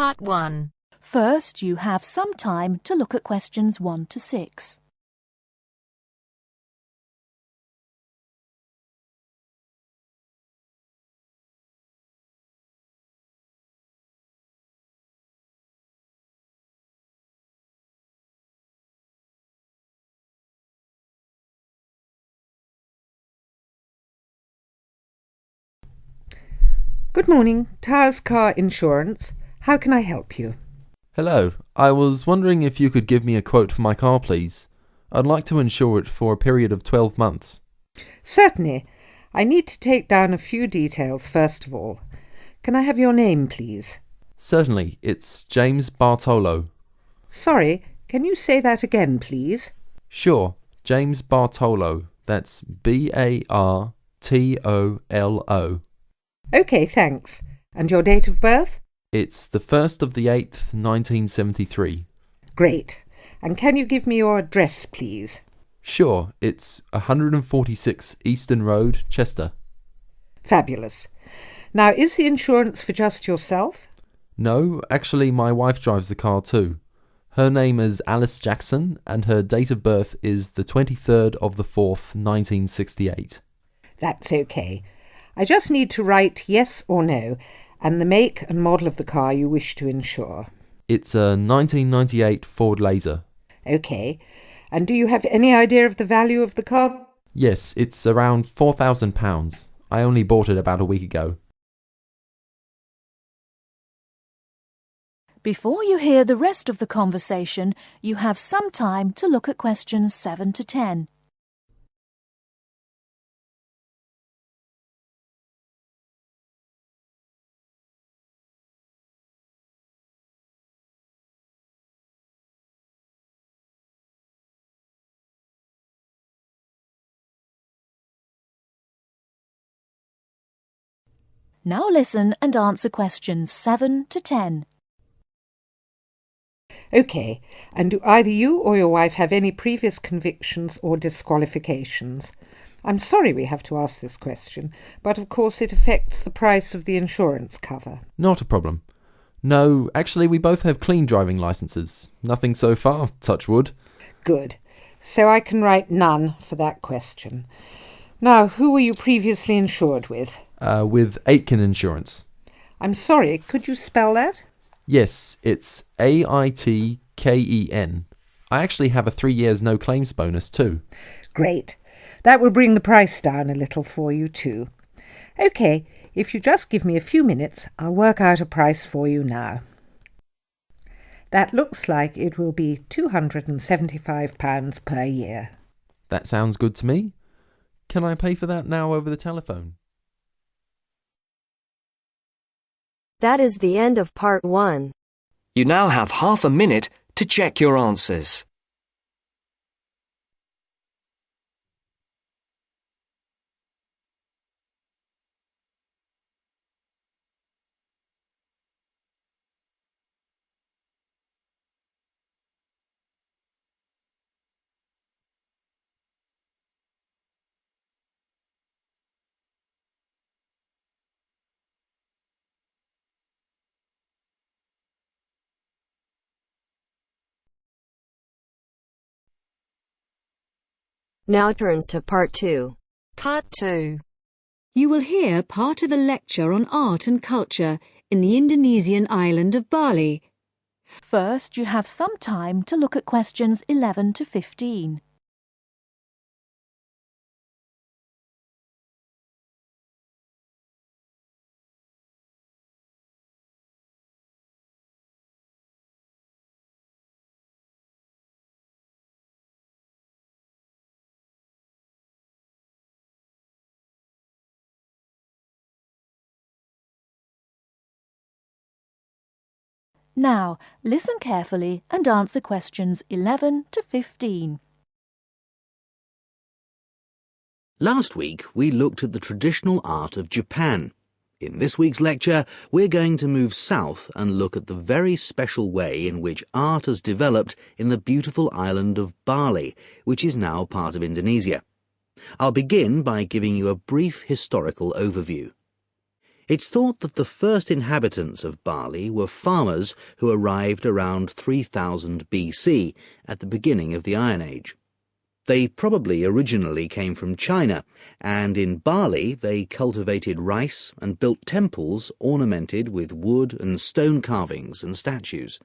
Part 1. First, you have some time to look at questions 1 to 6. Good morning, Towers Car Insurance. How can I help you? Hello, I was wondering if you could give me a quote for my car, please. I'd like to insure it for a period of 12 months. Certainly. I need to take down a few details first of all. Can I have your name, please? Certainly, it's James Bartolo. Sorry, can you say that again, please? Sure, James Bartolo. That's Bartolo. OK, thanks. And your date of birth? It's the 1st of the 8th, 1973. Great. And can you give me your address, please? Sure, it's 146 Eastern Road, Chester. Fabulous. Now, is the insurance for just yourself? No, actually my wife drives the car too. Her name is Alice Jackson and her date of birth is the 23rd of the 4th, 1968. That's OK. I just need to write yes or no and the make and model of the car you wish to insure. It's a 1998 Ford Laser. OK. And do you have any idea of the value of the car? Yes, it's around £4,000. I only bought it about a week ago. Before you hear the rest of the conversation, you have some time to look at questions 7 to 10. Now listen and answer questions 7 to 10. OK. And do either you or your wife have any previous convictions or disqualifications? I'm sorry we have to ask this question, but of course it affects the price of the insurance cover. Not a problem. No, actually we both have clean driving licenses. Nothing so far, touch wood. Good. So I can write none for that question. Now, who were you previously insured with? With Aitken Insurance. I'm sorry, could you spell that? Yes, it's Aitken. I actually have a 3 years no claims bonus too. Great. That will bring the price down a little for you too. OK, if you just give me a few minutes, I'll work out a price for you now. That looks like it will be £275 per year. That sounds good to me. Can I pay for that now over the telephone? That is the end of Part 1. You now have half a minute to check your answers. Now turns to Part 2. Part 2. You will hear part of a lecture on art and culture in the Indonesian island of Bali. First, you have some time to look at questions 11 to 15. Now, listen carefully and answer questions 11 to 15. Last week, we looked at the traditional art of Japan. In this week's lecture, we're going to move south and look at the very special way in which art has developed in the beautiful island of Bali, which is now part of Indonesia. I'll begin by giving you a brief historical overview. It's thought that the first inhabitants of Bali were farmers who arrived around 3000 BC at the beginning of the Iron Age. They probably originally came from China, and in Bali they cultivated rice and built temples ornamented with wood and stone carvings and statues.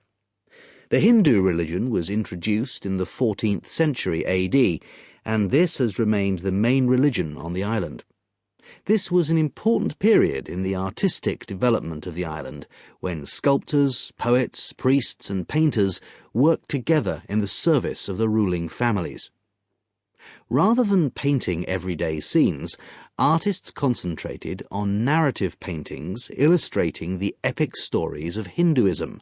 The Hindu religion was introduced in the 14th century AD, and this has remained the main religion on the island. This was an important period in the artistic development of the island, when sculptors, poets, priests and painters worked together in the service of the ruling families. Rather than painting everyday scenes, artists concentrated on narrative paintings illustrating the epic stories of Hinduism.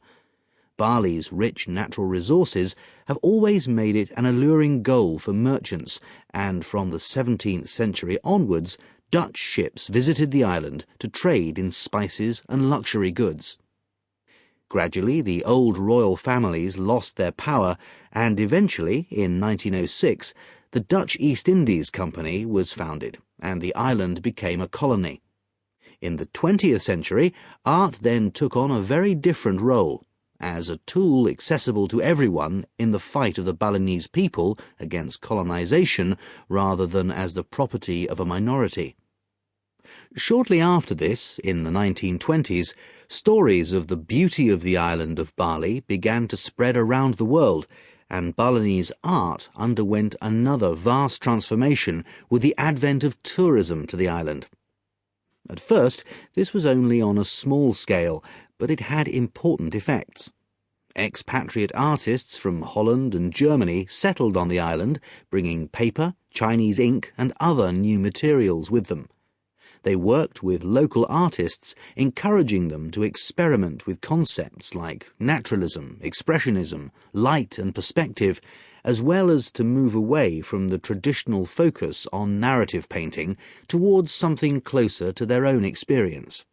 Bali's rich natural resources have always made it an alluring goal for merchants, and from the 17th century onwards, Dutch ships visited the island to trade in spices and luxury goods. Gradually, the old royal families lost their power, and eventually, in 1906, the Dutch East Indies Company was founded, and the island became a colony. In the 20th century, art then took on a very different role, as a tool accessible to everyone in the fight of the Balinese people against colonization, rather than as the property of a minority. Shortly after this, in the 1920s, stories of the beauty of the island of Bali began to spread around the world, and Balinese art underwent another vast transformation with the advent of tourism to the island. At first, this was only on a small scale, but it had important effects. Expatriate artists from Holland and Germany settled on the island, bringing paper, Chinese ink and other new materials with them. They worked with local artists, encouraging them to experiment with concepts like naturalism, expressionism, light and perspective, as well as to move away from the traditional focus on narrative painting towards something closer to their own experience.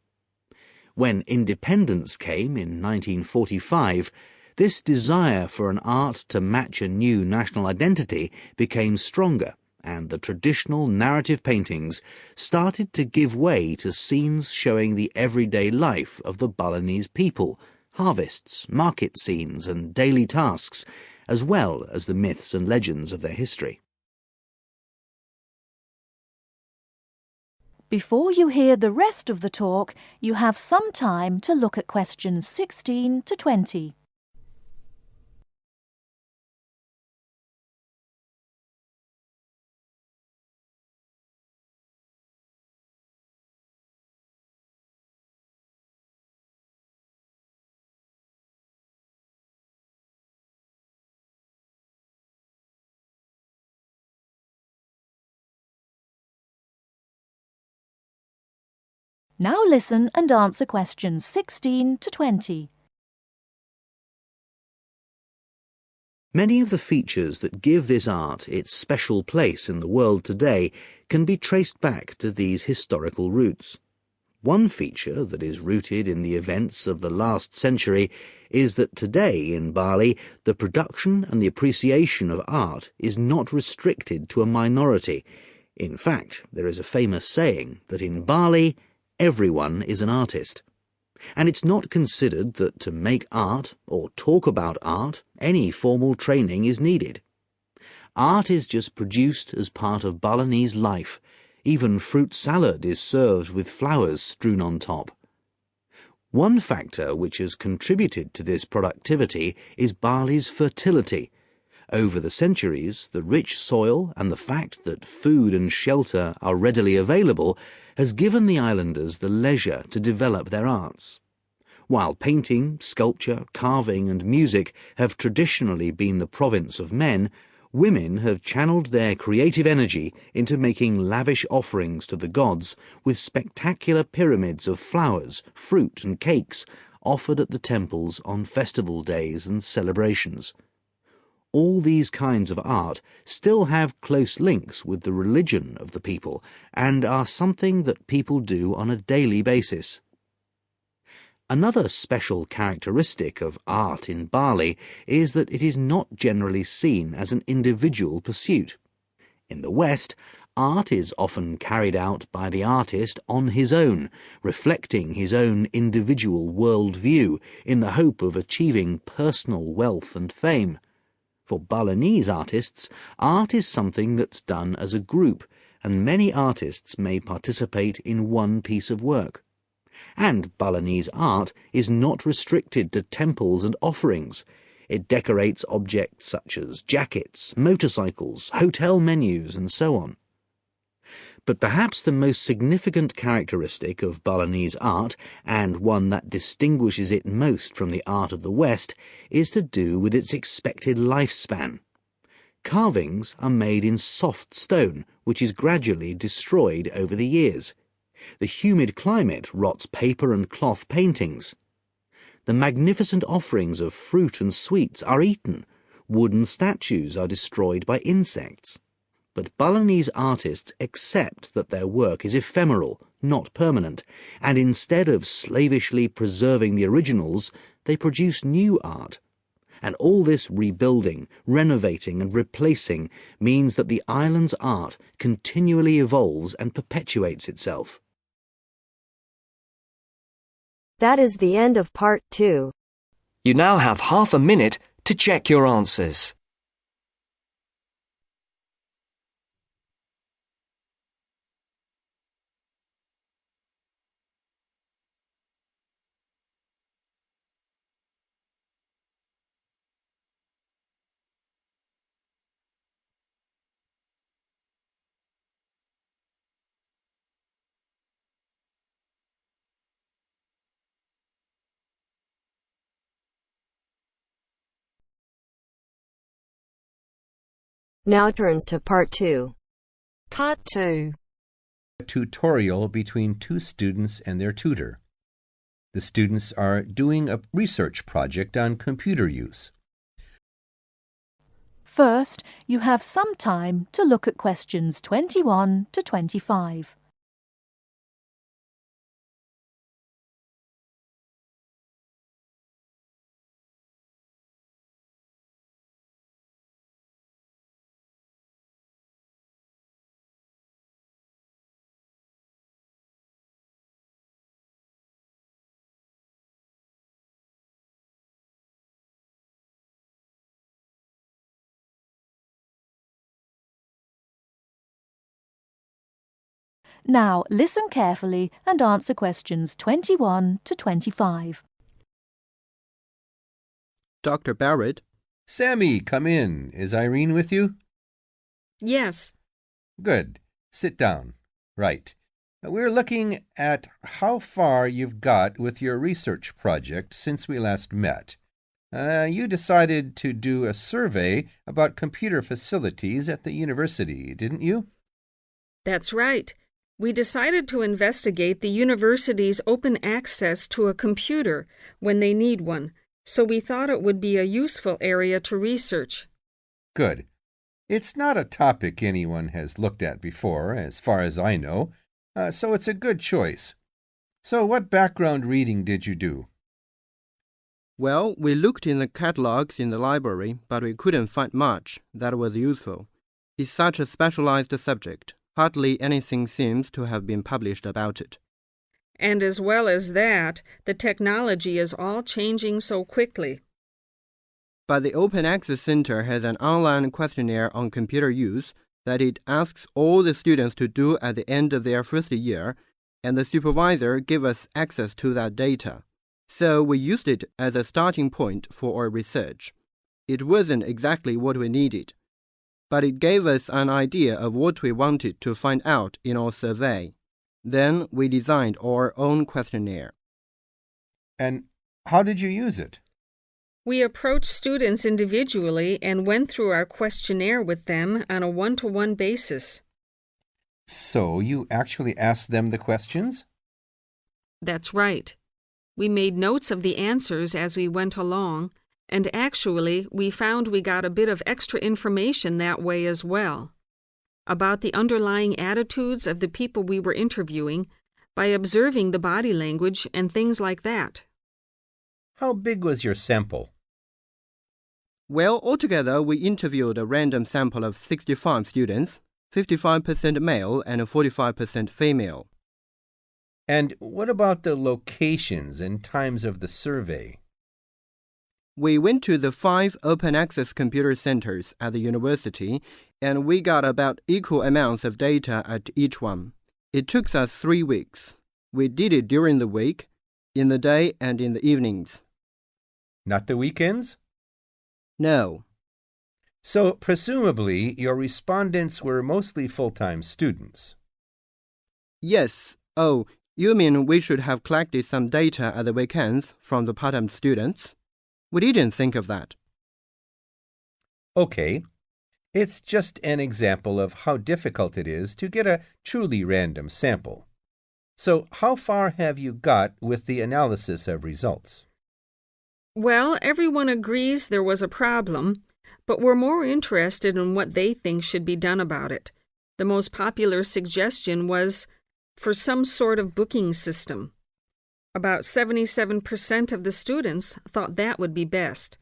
When independence came in 1945, this desire for an art to match a new national identity became stronger, and the traditional narrative paintings started to give way to scenes showing the everyday life of the Balinese people, harvests, market scenes and daily tasks, as well as the myths and legends of their history. Before you hear the rest of the talk, you have some time to look at questions 16 to 20. Now listen and answer questions 16 to 20. Many of the features that give this art its special place in the world today can be traced back to these historical roots. One feature that is rooted in the events of the last century is that today in Bali, the production and the appreciation of art is not restricted to a minority. In fact, there is a famous saying that in Bali, everyone is an artist. And it's not considered that to make art or talk about art, any formal training is needed. Art is just produced as part of Balinese life. Even fruit salad is served with flowers strewn on top. One factor which has contributed to this productivity is Bali's fertility. Over the centuries, the rich soil and the fact that food and shelter are readily available has given the islanders the leisure to develop their arts. While painting, sculpture, carving and music have traditionally been the province of men, women have channeled their creative energy into making lavish offerings to the gods with spectacular pyramids of flowers, fruit and cakes offered at the temples on festival days and celebrations. All these kinds of art still have close links with the religion of the people and are something that people do on a daily basis. Another special characteristic of art in Bali is that it is not generally seen as an individual pursuit. In the West, art is often carried out by the artist on his own, reflecting his own individual worldview in the hope of achieving personal wealth and fame. For Balinese artists, art is something that's done as a group, and many artists may participate in one piece of work. And Balinese art is not restricted to temples and offerings. It decorates objects such as jackets, motorcycles, hotel menus, and so on. But perhaps the most significant characteristic of Balinese art, and one that distinguishes it most from the art of the West, is to do with its expected lifespan. Carvings are made in soft stone, which is gradually destroyed over the years. The humid climate rots paper and cloth paintings. The magnificent offerings of fruit and sweets are eaten. Wooden statues are destroyed by insects. But Balinese artists accept that their work is ephemeral, not permanent, and instead of slavishly preserving the originals, they produce new art. And all this rebuilding, renovating and replacing means that the island's art continually evolves and perpetuates itself. That is the end of part 2. You now have half a minute to check your answers. Now turns to part 2. Part 2. A tutorial between two students and their tutor. The students are doing a research project on computer use. First, you have some time to look at questions 21 to 25. Now listen carefully and answer questions 21 to 25. Dr. Barrett? Sammy, come in. Is Irene with you? Yes. Good. Sit down. Right. We're looking at how far you've got with your research project since we last met. You decided to do a survey about computer facilities at the university, didn't you? That's right. We decided to investigate the university's open access to a computer when they need one, so we thought it would be a useful area to research. Good. It's not a topic anyone has looked at before, as far as I know, so it's a good choice. So what background reading did you do? Well, we looked in the catalogs in the library, but we couldn't find much that was useful. It's such a specialized subject. Hardly anything seems to have been published about it. And as well as that, the technology is all changing so quickly. But the Open Access Center has an online questionnaire on computer use that it asks all the students to do at the end of their first year, and the supervisor gave us access to that data. So we used it as a starting point for our research. It wasn't exactly what we needed, but it gave us an idea of what we wanted to find out in our survey. Then we designed our own questionnaire. And how did you use it? We approached students individually and went through our questionnaire with them on a one-to-one basis. So you actually asked them the questions? That's right. We made notes of the answers as we went along, and actually we found we got a bit of extra information that way as well, about the underlying attitudes of the people we were interviewing by observing the body language and things like that. How big was your sample? Well, altogether we interviewed a random sample of 65 students. 55% male and 45% female. And what about the locations and times of the survey? We went to the 5 open access computer centers at the university, and we got about equal amounts of data at each one. It took us 3 weeks. We did it during the week, in the day and in the evenings. Not the weekends? No. So, presumably, your respondents were mostly full-time students. Yes. Oh, you mean we should have collected some data at the weekends from the part-time students? We didn't think of that. Okay. It's just an example of how difficult it is to get a truly random sample. So, how far have you got with the analysis of results? Well, everyone agrees there was a problem, but we're more interested in what they think should be done about it. The most popular suggestion was for some sort of booking system. About 77% of the students thought that would be best.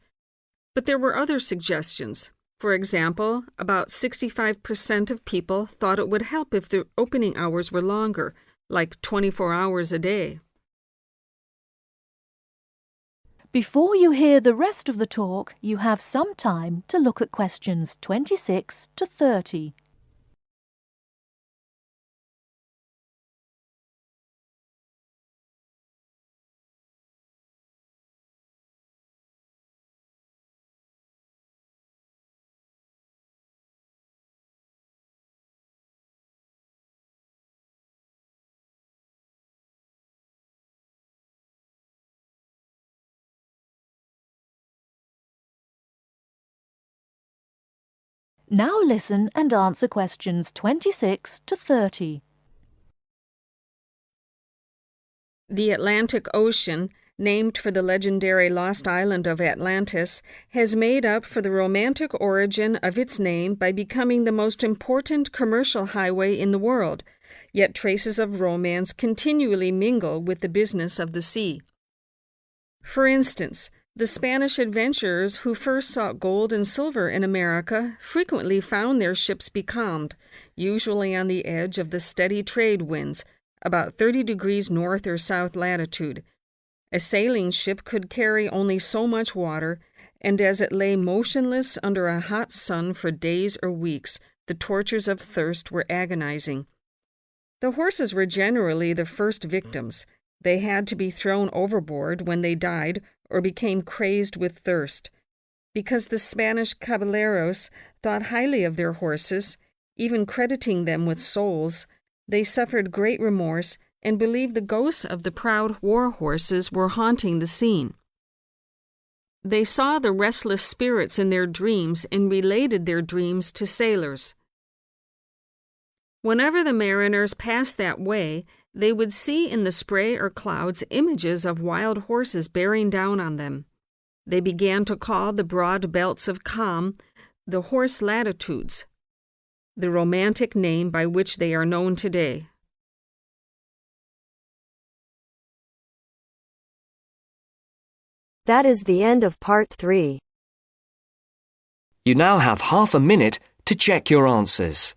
But there were other suggestions. For example, about 65% of people thought it would help if the opening hours were longer, like 24 hours a day. Before you hear the rest of the talk, you have some time to look at questions 26 to 30. Now listen and answer questions 26 to 30. The Atlantic Ocean, named for the legendary lost island of Atlantis, has made up for the romantic origin of its name by becoming the most important commercial highway in the world, yet traces of romance continually mingle with the business of the sea. For instance, the Spanish adventurers who first sought gold and silver in America frequently found their ships becalmed, usually on the edge of the steady trade winds, about 30 degrees north or south latitude. A sailing ship could carry only so much water, and as it lay motionless under a hot sun for days or weeks, the tortures of thirst were agonizing. The horses were generally the first victims. They had to be thrown overboard when they died or became crazed with thirst. Because the Spanish caballeros thought highly of their horses, even crediting them with souls, they suffered great remorse and believed the ghosts of the proud war horses were haunting the scene. They saw the restless spirits in their dreams and related their dreams to sailors. Whenever the mariners passed that way, they would see in the spray or clouds images of wild horses bearing down on them. They began to call the broad belts of calm the horse latitudes, the romantic name by which they are known today. That is the end of part 3. You now have half a minute to check your answers.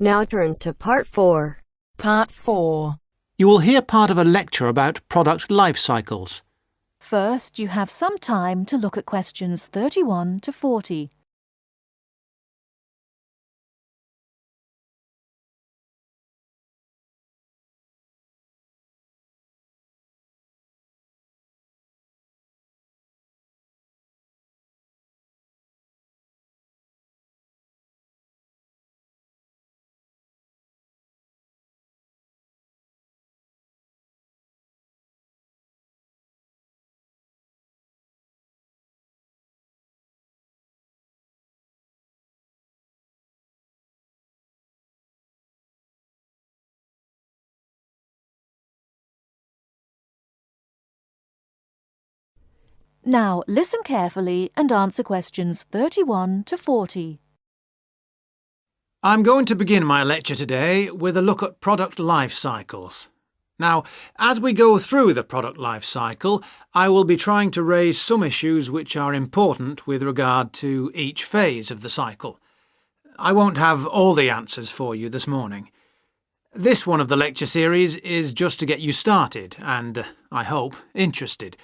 Now turns to part 4. Part 4. You will hear part of a lecture about product life cycles. First, you have some time to look at questions 31 to 40. Now listen carefully and answer questions 31 to 40. I'm going to begin my lecture today with a look at product life cycles. Now, as we go through the product life cycle, I will be trying to raise some issues which are important with regard to each phase of the cycle. I won't have all the answers for you this morning. This one of the lecture series is just to get you started and, I hope, interested.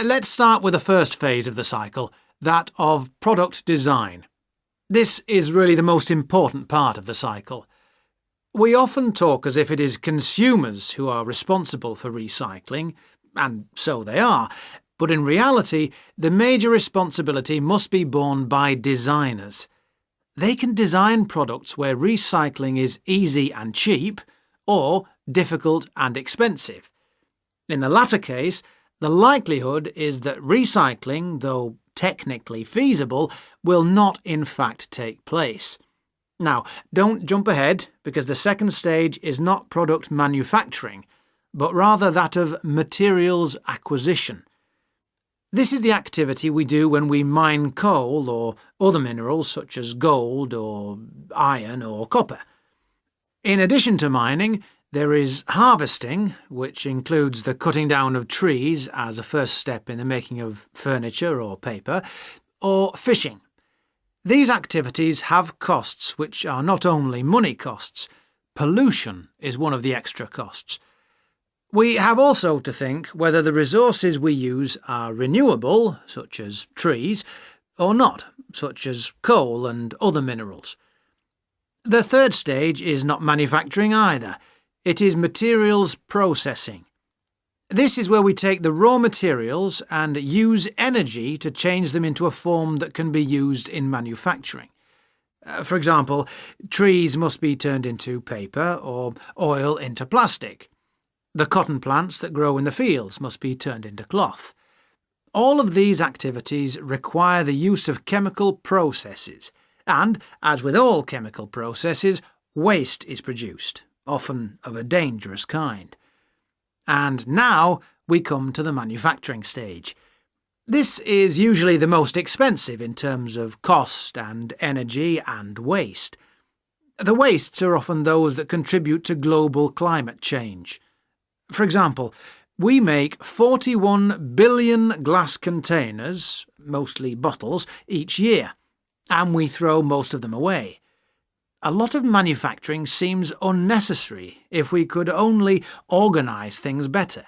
Let's start with the first phase of the cycle, that of product design. This is really the most important part of the cycle. We often talk as if it is consumers who are responsible for recycling, and so they are, but in reality, the major responsibility must be borne by designers. They can design products where recycling is easy and cheap, or difficult and expensive. In the latter case, the likelihood is that recycling, though technically feasible, will not in fact take place. Now, don't jump ahead, because the second stage is not product manufacturing, but rather that of materials acquisition. This is the activity we do when we mine coal or other minerals such as gold or iron or copper. In addition to mining, there is harvesting, which includes the cutting down of trees as a first step in the making of furniture or paper, or fishing. These activities have costs which are not only money costs. Pollution is one of the extra costs. We have also to think whether the resources we use are renewable, such as trees, or not, such as coal and other minerals. The third stage is not manufacturing either. It is materials processing. This is where we take the raw materials and use energy to change them into a form that can be used in manufacturing. For example, trees must be turned into paper or oil into plastic. The cotton plants that grow in the fields must be turned into cloth. All of these activities require the use of chemical processes, and, as with all chemical processes, waste is produced, often of a dangerous kind. And now we come to the manufacturing stage. This is usually the most expensive in terms of cost and energy and waste. The wastes are often those that contribute to global climate change. For example, we make 41 billion glass containers, mostly bottles, each year, and we throw most of them away. A lot of manufacturing seems unnecessary if we could only organise things better.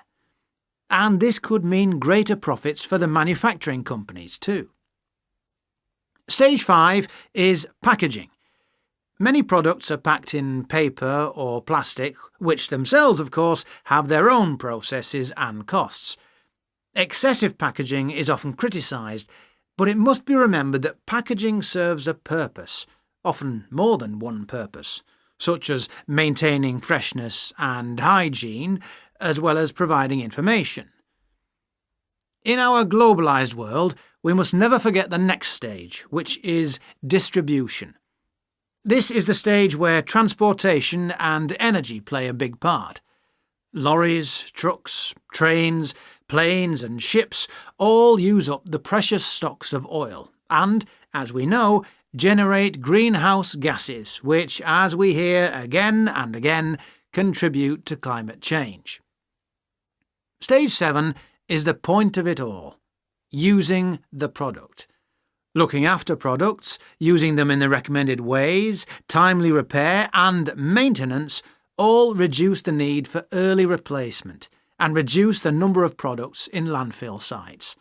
And this could mean greater profits for the manufacturing companies too. Stage 5 is packaging. Many products are packed in paper or plastic, which themselves, of course, have their own processes and costs. Excessive packaging is often criticised, but it must be remembered that packaging serves a purpose, often more than one purpose, such as maintaining freshness and hygiene, as well as providing information. In our globalised world, we must never forget the next stage, which is distribution. This is the stage where transportation and energy play a big part. Lorries, trucks, trains, planes and ships all use up the precious stocks of oil and, as we know, generate greenhouse gases, which, as we hear again and again, contribute to climate change. Stage 7 is the point of it all, using the product. Looking after products, using them in the recommended ways, timely repair and maintenance all reduce the need for early replacement and reduce the number of products in landfill sites.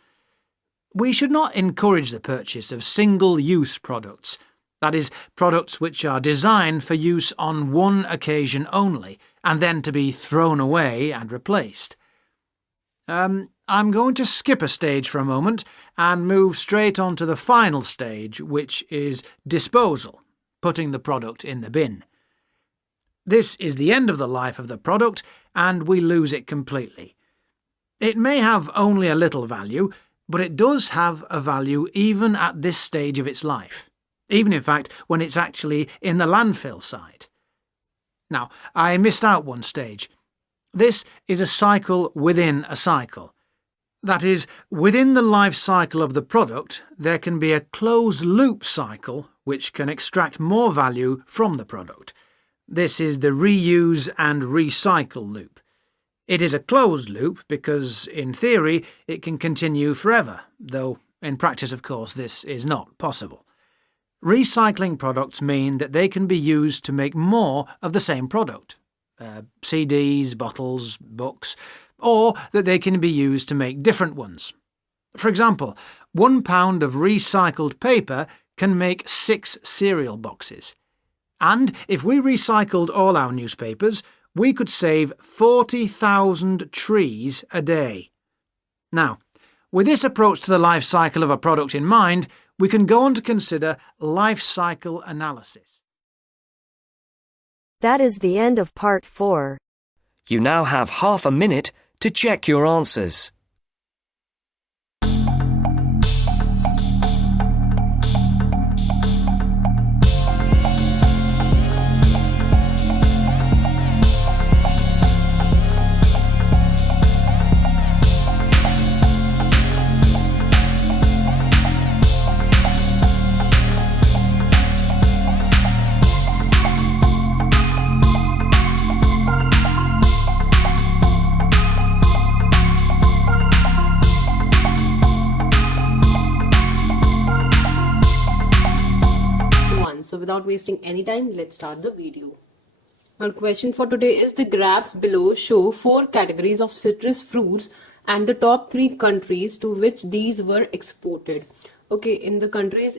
We should not encourage the purchase of single-use products, that is, products which are designed for use on one occasion only and then to be thrown away and replaced. I'm going to skip a stage for a moment and move straight on to the final stage, which is disposal, putting the product in the bin. This is the end of the life of the product, and we lose it completely. It may have only a little value, but it does have a value even at this stage of its life, even in fact when it's actually in the landfill site. Now, I missed out one stage. This is a cycle within a cycle. That is, within the life cycle of the product, there can be a closed-loop cycle which can extract more value from the product. This is the reuse and recycle loop. It is a closed loop because, in theory, it can continue forever, though in practice, of course, this is not possible. Recycling products mean that they can be used to make more of the same product. CDs, bottles, books, or that they can be used to make different ones. For example, 1 pound of recycled paper can make 6 cereal boxes. And if we recycled all our newspapers, we could save 40,000 trees a day. Now, with this approach to the life cycle of a product in mind, we can go on to consider life cycle analysis. That is the end of part 4. You now have half a minute to check your answers. So without wasting any time, let's start the video. Our question for today is the graphs below show 4 categories of citrus fruits and the top 3 countries to which these were exported. Okay, in the countries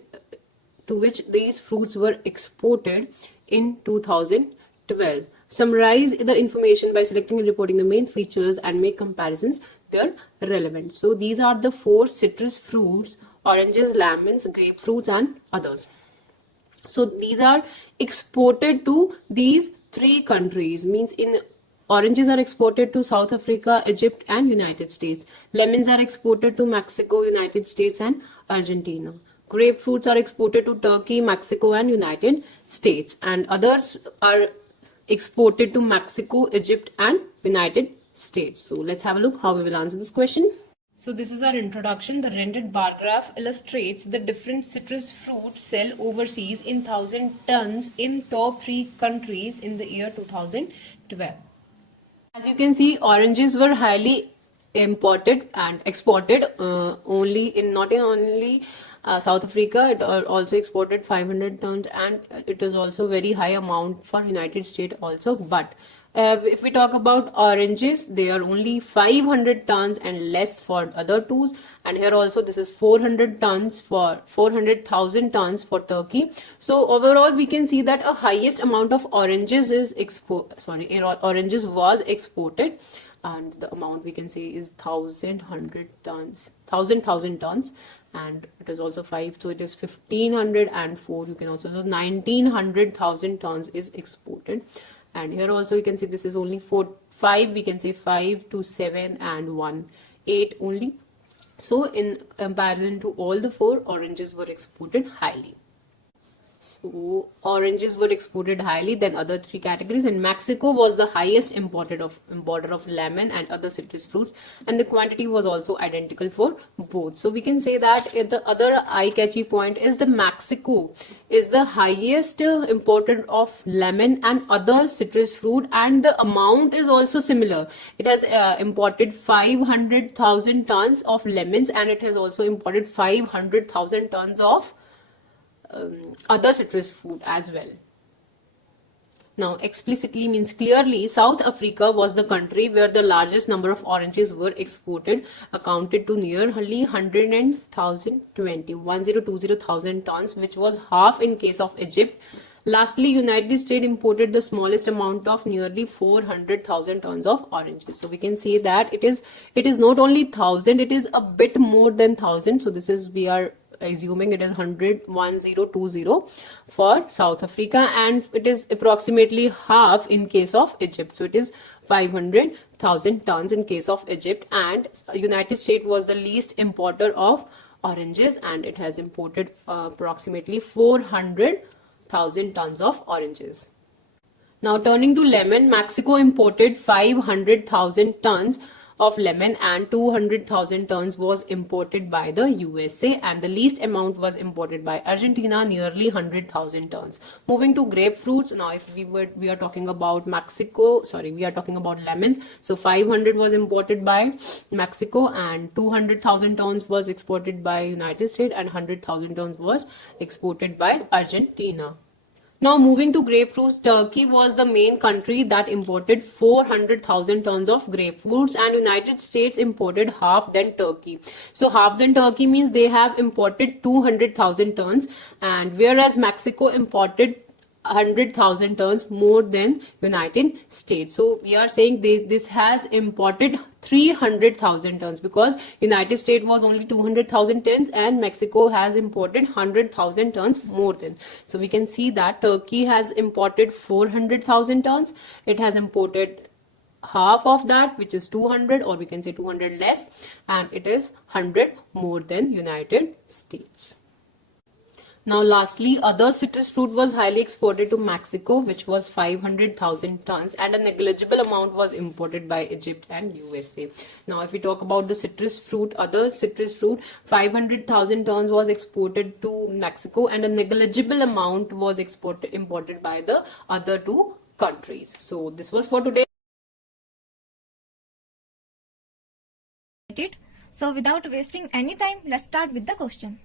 to which these fruits were exported in 2012. Summarize the information by selecting and reporting the main features and make comparisons where relevant. So these are the 4 citrus fruits: oranges, lemons, grapefruits and others. So these are exported to these 3 countries, means in oranges are exported to South Africa, Egypt and United States. Lemons are exported to Mexico, United States and Argentina. Grapefruits are exported to Turkey, Mexico and United States. And others are exported to Mexico, Egypt and United States. So let's have a look how we will answer this question. So this is our introduction. The rendered bar graph illustrates the different citrus fruits sell overseas in 1,000 tons in top 3 countries in the year 2012. As you can see, oranges were highly imported and exported not only South Africa, it also exported 500 tons and it is also very high amount for United States also. But if we talk about oranges, they are only 500 tons and less for other twos. And here also this is 400,000 tons for Turkey. So overall we can see that a highest amount of oranges was exported, and the amount we can see is 1,000 tons, and it is also 5, so it is 1,504. You can also, so 1,900,000 tons is exported. And here also you can see this is only 5, we can say 5 to 7 and 1, 8 only. So in comparison to all the 4, oranges were exported highly. So oranges were exported highly, then other 3 categories, and Mexico was the highest importer of lemon and other citrus fruits, and the quantity was also identical for both. So we can say that the other eye-catchy point is the Mexico is the highest importer of lemon and other citrus fruit, and the amount is also similar. It has imported 500,000 tons of lemons, and it has also imported 500,000 tons of other citrus fruit as well. Now explicitly means clearly South Africa was the country where the largest number of oranges were exported, accounted to nearly 1,020,000 tons, which was half in case of Egypt. Lastly, United States imported the smallest amount of nearly 400,000 tons of oranges. So we can say that it is not only 1,000, it is a bit more than 1,000. So this is, we are assuming it is 1020 for South Africa, and it is approximately half in case of Egypt. So it is 500,000 tons in case of Egypt, and United States was the least importer of oranges, and it has imported approximately 400,000 tons of oranges. Now turning to lemon, Mexico imported 500,000 tons of lemon and 200,000 tons was imported by the USA, and the least amount was imported by Argentina, nearly 100,000 tons. Moving to grapefruits, now if we are talking about we are talking about lemons. So 500 was imported by Mexico and 200,000 tons was exported by United States and 100,000 tons was exported by Argentina. Now moving to grapefruits, Turkey was the main country that imported 400,000 tons of grapefruits, and United States imported half than Turkey. So half than Turkey means they have imported 200,000 tons, and whereas Mexico imported 100,000 tons more than United States. So we are saying this has imported 300,000 tons because United States was only 200,000 tons and Mexico has imported 100,000 tons more than. So we can see that Turkey has imported 400,000 tons. It has imported half of that, which is 200, or we can say 200 less, and it is 100 more than United States. Now lastly, other citrus fruit was highly exported to Mexico, which was 500,000 tons, and a negligible amount was imported by Egypt and USA. Now if we talk about the citrus fruit, other citrus fruit, 500,000 tons was exported to Mexico and a negligible amount was imported by the other two countries. So this was for today. So without wasting any time, let's start with the question.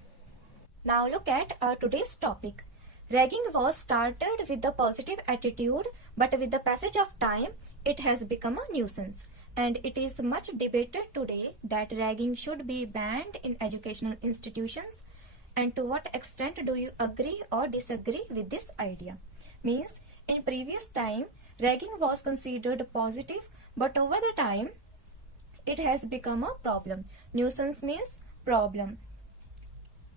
Now look at our today's topic. Ragging was started with a positive attitude, but with the passage of time, it has become a nuisance. And it is much debated today that ragging should be banned in educational institutions. And to what extent do you agree or disagree with this idea? Means, in previous time, ragging was considered positive, but over the time, it has become a problem. Nuisance means problem.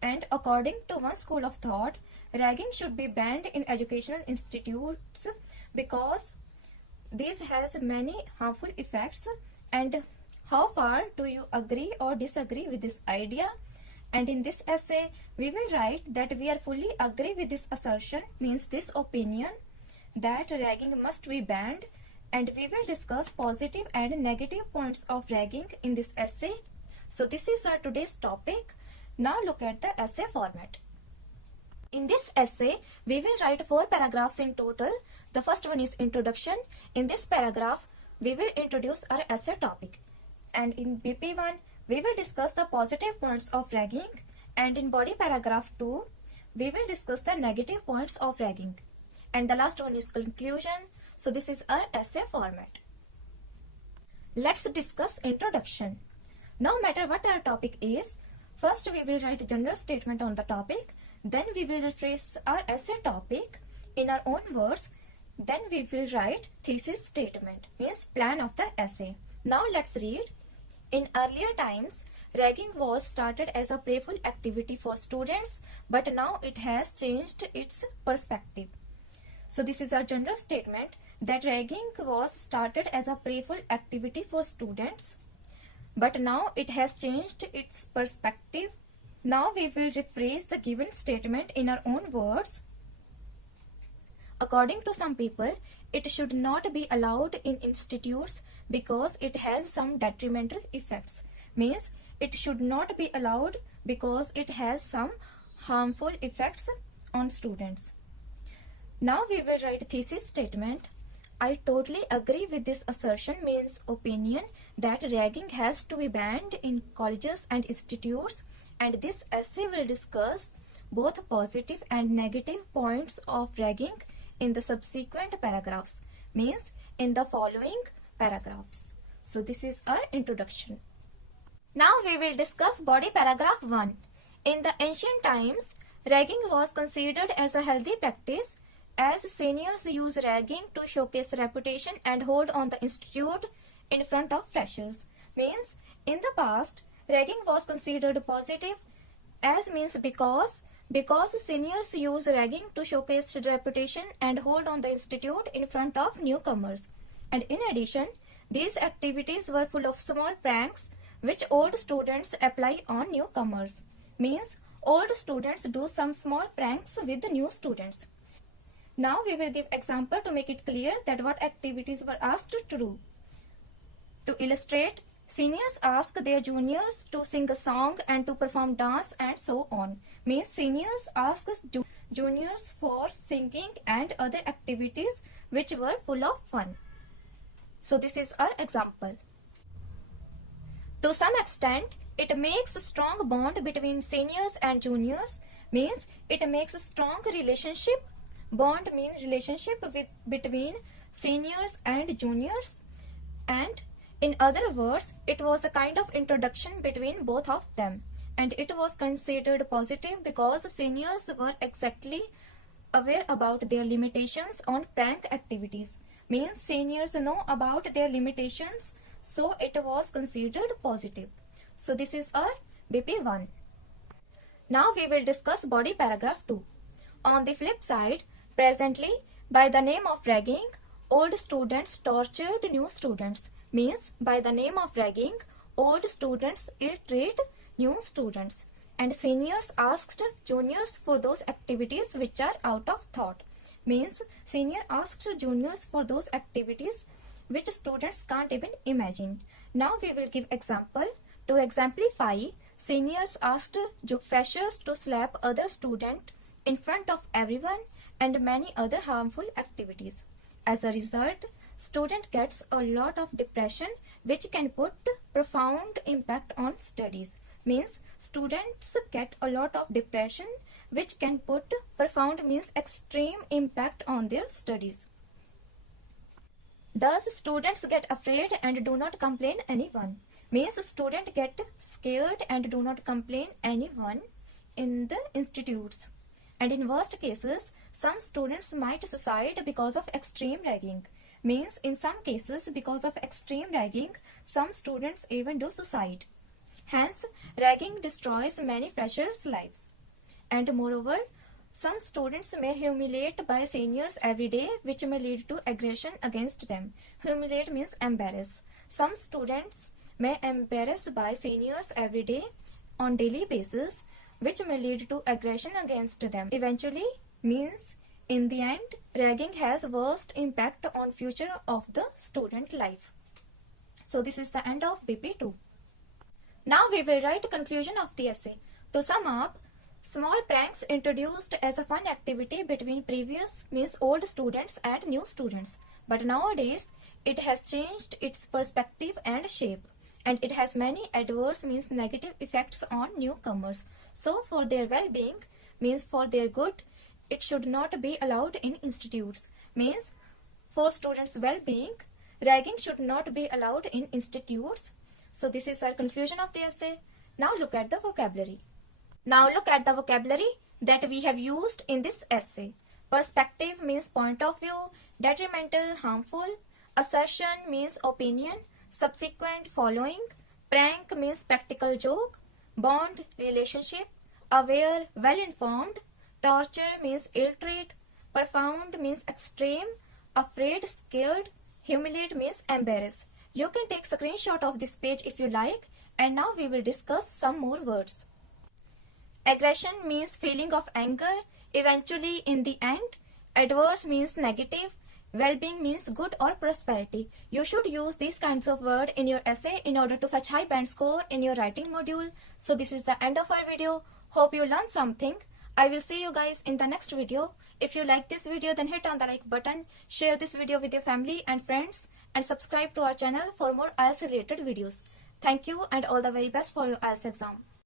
And according to one school of thought, ragging should be banned in educational institutes because this has many harmful effects. And how far do you agree or disagree with this idea? And in this essay, we will write that we are fully agree with this assertion, means this opinion, that ragging must be banned, and we will discuss positive and negative points of ragging in this essay. So this is our today's topic. Now look at the essay format. In this essay, we will write 4 paragraphs in total. The first one is introduction. In this paragraph, we will introduce our essay topic. And in BP1, we will discuss the positive points of ragging. And in body paragraph 2, we will discuss the negative points of ragging. And the last one is conclusion. So this is our essay format. Let's discuss introduction. No matter what our topic is, first we will write a general statement on the topic, then we will rephrase our essay topic in our own words, then we will write thesis statement, means plan of the essay. Now let's read. In earlier times, ragging was started as a playful activity for students, but now it has changed its perspective. So this is our general statement, that ragging was started as a playful activity for students, but now it has changed its perspective. Now we will rephrase the given statement in our own words. According to some people, it should not be allowed in institutes because it has some detrimental effects. Means it should not be allowed because it has some harmful effects on students. Now we will write thesis statement. I totally agree with this assertion, means opinion, that ragging has to be banned in colleges and institutes, and this essay will discuss both positive and negative points of ragging in the subsequent paragraphs, means in the following paragraphs. So this is our introduction. Now we will discuss body paragraph 1. In the ancient times, ragging was considered as a healthy practice, as seniors use ragging to showcase reputation and hold on the institute in front of freshers. Means in the past, ragging was considered positive, as means because seniors use ragging to showcase reputation and hold on the institute in front of newcomers. And in addition, these activities were full of small pranks which old students apply on newcomers. Means old students do some small pranks with the new students. Now we will give example to make it clear that what activities were asked to do. To illustrate, Seniors ask their juniors to sing a song and to perform dance and so on. Means seniors ask juniors for singing and other activities which were full of fun. So this is our example. To some extent, it makes a strong bond between seniors and juniors. Means it makes a strong relationship. Bond means relationship between seniors and juniors. And in other words, it was a kind of introduction between both of them. And it was considered positive because seniors were exactly aware about their limitations on prank activities. Means seniors know about their limitations, so it was considered positive. So this is our BP1. Now we will discuss body paragraph 2. On the flip side, presently, by the name of ragging, old students tortured new students. Means by the name of ragging, old students ill-treat new students. And seniors asked juniors for those activities which are out of thought. Means senior asked juniors for those activities which students can't even imagine. Now we will give example. To exemplify, seniors asked freshers to slap other student in front of everyone and many other harmful activities. As a result, student gets a lot of depression which can put profound impact on studies. Means students get a lot of depression which can put profound means extreme impact on their studies. Thus students get afraid and do not complain anyone. Means students get scared and do not complain anyone in the institutes. And in worst cases, some students might suicide because of extreme ragging. Means in some cases, because of extreme ragging, some students even do suicide. Hence, ragging destroys many freshers' lives. And moreover, some students may humiliate by seniors every day, which may lead to aggression against them. Humiliate means embarrass. Some students may embarrass by seniors every day on daily basis, which may lead to aggression against them. Eventually, means in the end, ragging has worst impact on future of the student life. So this is the end of BP2. Now we will write a conclusion of the essay. To sum up, small pranks introduced as a fun activity between previous means old students and new students. But nowadays, it has changed its perspective and shape. And it has many adverse means negative effects on newcomers. So for their well-being, means for their good, it should not be allowed in institutes. Means for students' well-being, ragging should not be allowed in institutes. So this is our conclusion of the essay. Now look at the vocabulary. Now look at the vocabulary that we have used in this essay. Perspective means point of view, detrimental, harmful. Assertion means opinion, subsequent, following. Prank means practical joke. Bond, relationship. Aware, well-informed. Torture means ill-treat. Profound means extreme. Afraid, scared. Humiliate means embarrass. You can take a screenshot of this page if you like. And now we will discuss some more words. Aggression means feeling of anger, eventually in the end. Adverse means negative. Well-being means good or prosperity. You should use these kinds of words in your essay in order to fetch high band score in your writing module. So this is the end of our video. Hope you learned something. I will see you guys in the next video. If you like this video, then hit on the like button, share this video with your family and friends, and subscribe to our channel for more IELTS related videos. Thank you and all the very best for your IELTS exam.